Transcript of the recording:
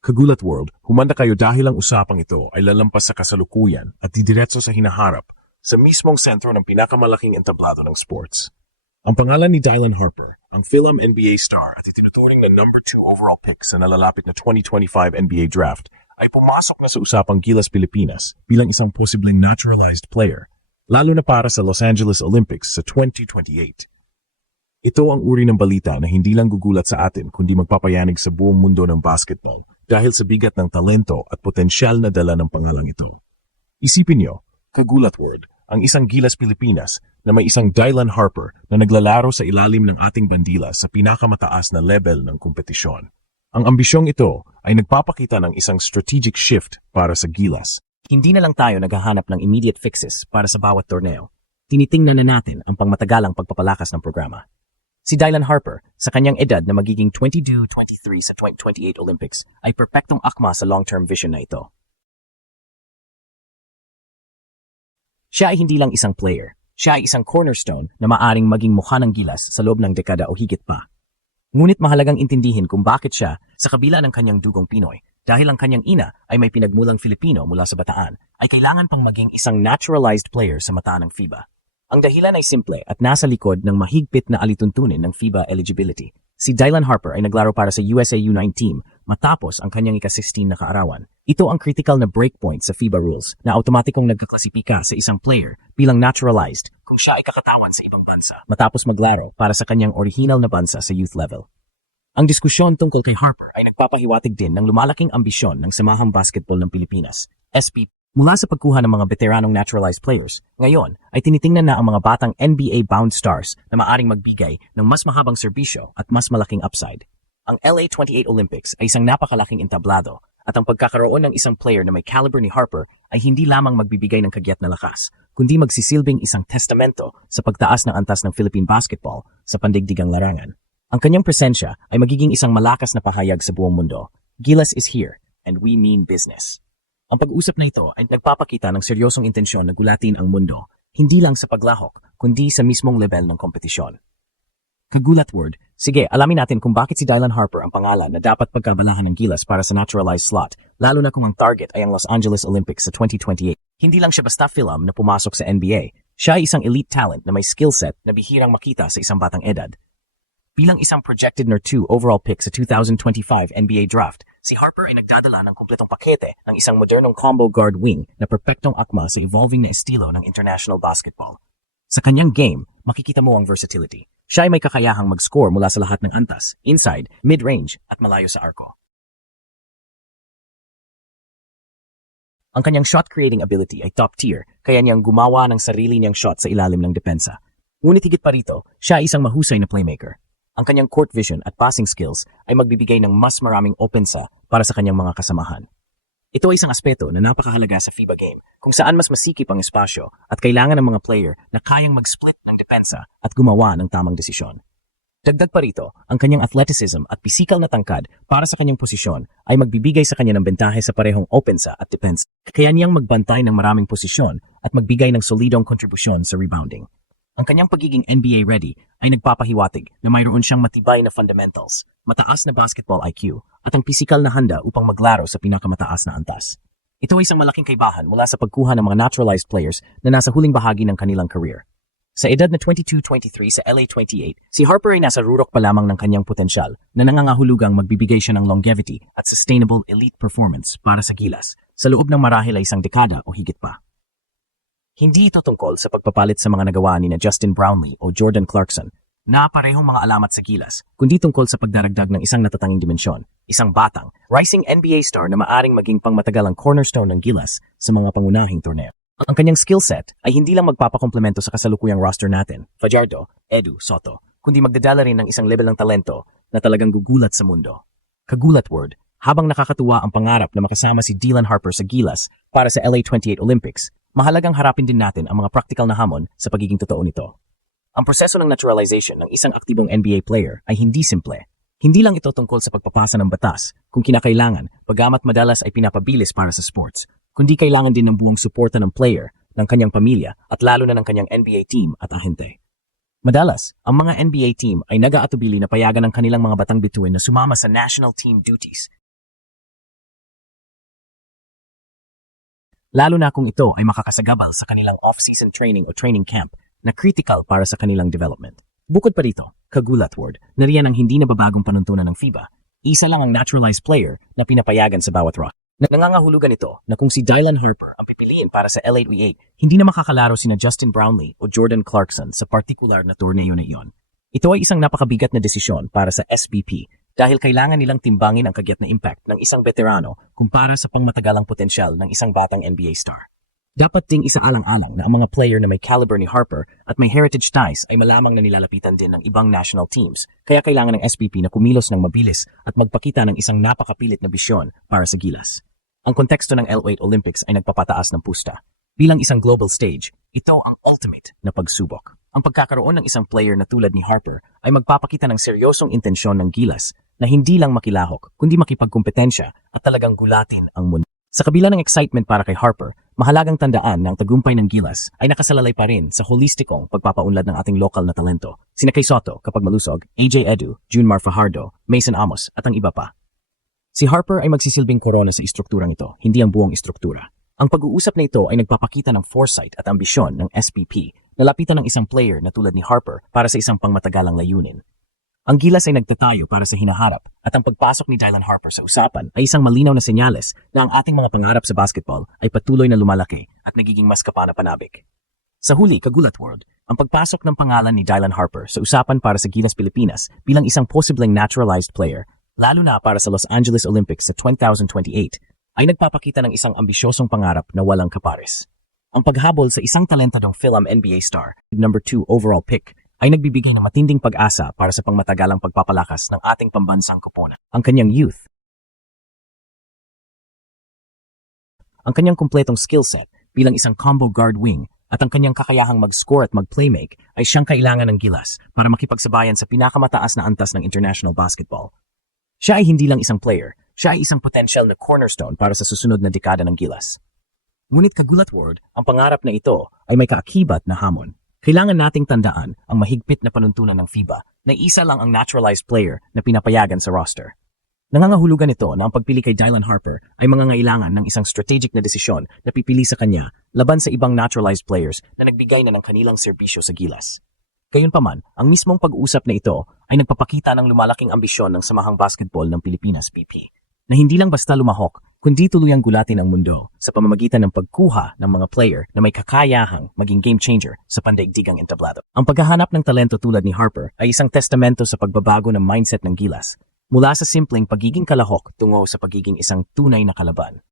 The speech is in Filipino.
Kagulat World, humanda kayo dahil ang usapang ito ay lalampas sa kasalukuyan at didiretso sa hinaharap sa mismong sentro ng pinakamalaking entablado ng sports. Ang pangalan ni Dylan Harper, ang film NBA star at itinuturing na number 2 overall pick sa nalalapit na 2025 NBA draft, ay pumasok na sa usapang Gilas Pilipinas bilang isang posibleng naturalized player, lalo na para sa Los Angeles Olympics sa 2028. Ito ang uri ng balita na hindi lang gugulat sa atin kundi magpapayanig sa buong mundo ng basketball dahil sa bigat ng talento at potensyal na dala ng pangalang ito. Isipin nyo, Kagulat World, ang isang Gilas Pilipinas na may isang Dylan Harper na naglalaro sa ilalim ng ating bandila sa pinakamataas na level ng kompetisyon. Ang ambisyong ito ay nagpapakita ng isang strategic shift para sa Gilas. Hindi na lang tayo naghahanap ng immediate fixes para sa bawat torneo. Tinitingnan na natin ang pangmatagalang pagpapalakas ng programa. Si Dylan Harper, sa kanyang edad na magiging 22-23 sa 2028 Olympics, ay perpektong akma sa long-term vision na ito. Siya ay hindi lang isang player. Siya ay isang cornerstone na maaring maging mukha ng Gilas sa loob ng dekada o higit pa. Ngunit mahalagang intindihin kung bakit siya, sa kabila ng kanyang dugong Pinoy, dahil ang kanyang ina ay may pinagmulang Filipino mula sa Bataan, ay kailangan pang maging isang naturalized player sa mata ng FIBA. Ang dahilan ay simple at nasa likod ng mahigpit na alituntunin ng FIBA eligibility. Si Dylan Harper ay naglaro para sa USA U9 team matapos ang kanyang ika-16 na kaarawan. Ito ang critical na breakpoint sa FIBA rules na automatikong nagkaklasipika sa isang player bilang naturalized kung siya ay kakatawan sa ibang bansa matapos maglaro para sa kanyang original na bansa sa youth level. Ang diskusyon tungkol kay Harper ay nagpapahiwatig din ng lumalaking ambisyon ng Samahang Basketball ng Pilipinas, SP. Mula sa pagkuha ng mga veteranong naturalized players, ngayon ay tinitingnan na ang mga batang NBA-bound stars na maaring magbigay ng mas mahabang serbisyo at mas malaking upside. Ang LA 28 Olympics ay isang napakalaking entablado at ang pagkakaroon ng isang player na may caliber ni Harper ay hindi lamang magbibigay ng kagyat na lakas, kundi magsisilbing isang testamento sa pagtaas ng antas ng Philippine basketball sa pandigdigang larangan. Ang kanyang presensya ay magiging isang malakas na pahayag sa buong mundo. Gilas is here, and we mean business. Ang pag-usap na ito ay nagpapakita ng seryosong intensyon na gulatin ang mundo, hindi lang sa paglahok, kundi sa mismong level ng kompetisyon. Kagulat Word, sige, alamin natin kung bakit si Dylan Harper ang pangalan na dapat pagkabalahan ng Gilas para sa naturalized slot, lalo na kung ang target ay ang Los Angeles Olympics sa 2028. Hindi lang siya basta film na pumasok sa NBA, siya ay isang elite talent na may skill set na bihirang makita sa isang batang edad. Bilang isang projected number 2 overall pick sa 2025 NBA draft, si Harper ay nagdadala ng kumpletong pakete ng isang modernong combo guard wing na perpektong akma sa evolving na estilo ng international basketball. Sa kanyang game, makikita mo ang versatility. Siya ay may kakayahang mag-score mula sa lahat ng antas, inside, mid-range, at malayo sa arko. Ang kanyang shot-creating ability ay top tier, kaya niyang gumawa ng sarili niyang shot sa ilalim ng depensa. Ngunit higit pa rito, siya ay isang mahusay na playmaker. Ang kanyang court vision at passing skills ay magbibigay ng mas maraming opensa para sa kanyang mga kasamahan. Ito ay isang aspeto na napakahalaga sa FIBA game kung saan mas masikip ang espasyo at kailangan ng mga player na kayang mag-split ng depensa at gumawa ng tamang desisyon. Dagdag pa rito, ang kanyang athleticism at pisikal na tangkad para sa kanyang posisyon ay magbibigay sa kanya ng bentahe sa parehong opensa at depensa. Kaya niyang magbantay ng maraming posisyon at magbigay ng solidong kontribusyon sa rebounding. Ang kanyang pagiging NBA ready ay nagpapahiwatig na mayroon siyang matibay na fundamentals, mataas na basketball IQ, at ang pisikal na handa upang maglaro sa pinakamataas na antas. Ito ay isang malaking kaibahan mula sa pagkuha ng mga naturalized players na nasa huling bahagi ng kanilang career. Sa edad na 22-23 sa LA 28, si Harper ay nasa rurok pa lamang ng kanyang potensyal na nangangahulugang magbibigay siya ng longevity at sustainable elite performance para sa Gilas sa loob ng marahil ay isang dekada o higit pa. Hindi ito tungkol sa pagpapalit sa mga nagawa ni na Justin Brownlee o Jordan Clarkson na parehong mga alamat sa Gilas, kundi tungkol sa pagdaragdag ng isang natatanging dimensyon, isang batang, rising NBA star na maaring maging pangmatagalang cornerstone ng Gilas sa mga pangunahing torneo. Ang kanyang skill set ay hindi lang magpapakomplemento sa kasalukuyang roster natin, Fajardo, Edu, Soto, kundi magdadala rin ng isang level ng talento na talagang gugulat sa mundo. Kagulat Word, habang nakakatuwa ang pangarap na makasama si Dylan Harper sa Gilas para sa LA 28 Olympics, mahalagang harapin din natin ang mga practical na hamon sa pagiging totoo nito. Ang proseso ng naturalization ng isang aktibong NBA player ay hindi simple. Hindi lang ito tungkol sa pagpapasa ng batas kung kinakailangan, bagamat madalas ay pinapabilis para sa sports, kundi kailangan din ng buong suporta ng player, ng kanyang pamilya at lalo na ng kanyang NBA team at ahente. Madalas, ang mga NBA team ay nag-aatubili na payagan ng kanilang mga batang bituin na sumama sa national team duties Lalo na kung ito ay makakasagabal sa kanilang off-season training o training camp na critical para sa kanilang development. Bukod pa rito, kagulat word, nariyan ang hindi nababagong panuntunan ng FIBA. Isa lang ang naturalized player na pinapayagan sa bawat roster. Nangangahulugan ito na kung si Dylan Harper ang pipiliin para sa L8 hindi na makakalaro sina Justin Brownlee o Jordan Clarkson sa partikular na torneo na iyon. Ito ay isang napakabigat na desisyon para sa SBP dahil kailangan nilang timbangin ang kagyat na impact ng isang veterano kumpara sa pangmatagalang potensyal ng isang batang NBA star. Dapat ding isaalang-alang na ang mga player na may caliber ni Harper at may heritage ties ay malamang na nilalapitan din ng ibang national teams, kaya kailangan ng SBP na kumilos ng mabilis at magpakita ng isang napakapilit na bisyon para sa Gilas. Ang konteksto ng L8 Olympics ay nagpapataas ng pusta. Bilang isang global stage, ito ang ultimate na pagsubok. Ang pagkakaroon ng isang player na tulad ni Harper ay magpapakita ng seryosong intensyon ng Gilas na hindi lang makilahok, kundi makipagkompetensya at talagang gulatin ang mundo. Sa kabila ng excitement para kay Harper, mahalagang tandaan na ang tagumpay ng Gilas ay nakasalalay pa rin sa holistikong pagpapaunlad ng ating lokal na talento. Sina Kay Soto, kapag malusog, AJ Edu, Junmar Fajardo, Mason Amos at ang iba pa. Si Harper ay magsisilbing korona sa istrukturang ito, hindi ang buong istruktura. Ang pag-uusap na ito ay nagpapakita ng foresight at ambisyon ng SPP na lapitan ng isang player na tulad ni Harper para sa isang pangmatagalang layunin. Ang Gilas ay nagtatayo para sa hinaharap at ang pagpasok ni Dylan Harper sa usapan ay isang malinaw na senyales na ang ating mga pangarap sa basketball ay patuloy na lumalaki at nagiging mas kapana-panabik. Sa huli, kagulat world, ang pagpasok ng pangalan ni Dylan Harper sa usapan para sa Gilas Pilipinas bilang isang posibleng naturalized player, lalo na para sa Los Angeles Olympics sa 2028, ay nagpapakita ng isang ambisyosong pangarap na walang kapares. Ang paghabol sa isang talentadong Philam NBA star, number 2 overall pick, ay nagbibigay ng matinding pag-asa para sa pangmatagalang pagpapalakas ng ating pambansang koponan. Ang kanyang youth, ang kanyang kumpletong skill set bilang isang combo guard wing at ang kanyang kakayahang mag-score at mag-playmake ay siyang kailangan ng Gilas para makipagsabayan sa pinakamataas na antas ng international basketball. Siya ay hindi lang isang player, siya ay isang potential na cornerstone para sa susunod na dekada ng Gilas. Ngunit kagulat word, ang pangarap na ito ay may kaakibat na hamon. Kailangan nating tandaan ang mahigpit na panuntunan ng FIBA na isa lang ang naturalized player na pinapayagan sa roster. Nangangahulugan ito na ang pagpili kay Dylan Harper ay mangangailangan ng isang strategic na desisyon na pipili sa kanya laban sa ibang naturalized players na nagbigay na ng kanilang serbisyo sa Gilas. Gayunpaman, ang mismong pag-uusap na ito ay nagpapakita ng lumalaking ambisyon ng Samahang Basketball ng Pilipinas PP na hindi lang basta lumahok, kundi tuluyang gulatin ang mundo sa pamamagitan ng pagkuha ng mga player na may kakayahang maging game changer sa pandaigdigang entablado. Ang paghahanap ng talento tulad ni Harper ay isang testamento sa pagbabago ng mindset ng Gilas, mula sa simpleng pagiging kalahok tungo sa pagiging isang tunay na kalaban.